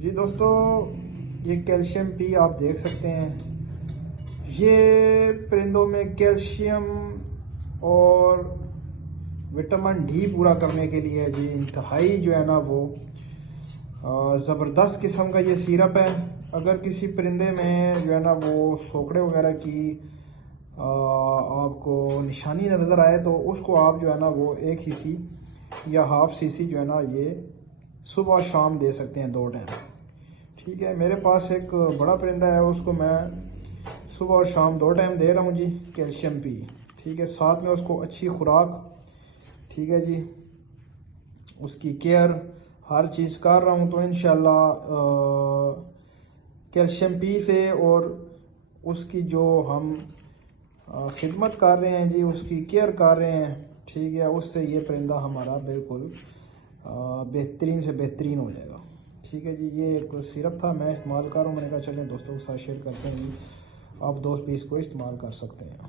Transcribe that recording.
जी दोस्तों, ये calcium P आप देख सकते हैं। ये परिंदों में कैल्शियम और विटामिन डी पूरा करने के लिए है जी। इंतहाई जो है ना वो ज़बरदस्त किस्म का ये सिरप है। अगर किसी परिंदे में जो है ना वो सोकड़े वगैरह की आपको निशानी नज़र आए तो उसको आप जो है ना वो 1 सीसी या हाफ सीसी जो है ना ये सुबह और शाम दे सकते हैं 2 टाइम। ठीक है, मेरे पास एक बड़ा परिंदा है, उसको मैं सुबह और शाम 2 टाइम दे रहा हूँ जी कैल्शियम पी। ठीक है, साथ में उसको अच्छी खुराक, ठीक है जी, उसकी केयर हर चीज़ कर रहा हूँ। तो इंशाल्लाह कैल्शियम पी से और उसकी जो हम खिदमत कर रहे हैं जी, उसकी केयर कर रहे हैं, ठीक है, उससे ये परिंदा हमारा बिल्कुल बेहतरीन से बेहतरीन हो जाएगा। ठीक है जी, ये एक सिरप था, मैं इस्तेमाल कर रहा हूँ। मैंने कहा चलें दोस्तों के साथ शेयर करते हैं जी, आप दोस्त भी इसको इस्तेमाल कर सकते हैं।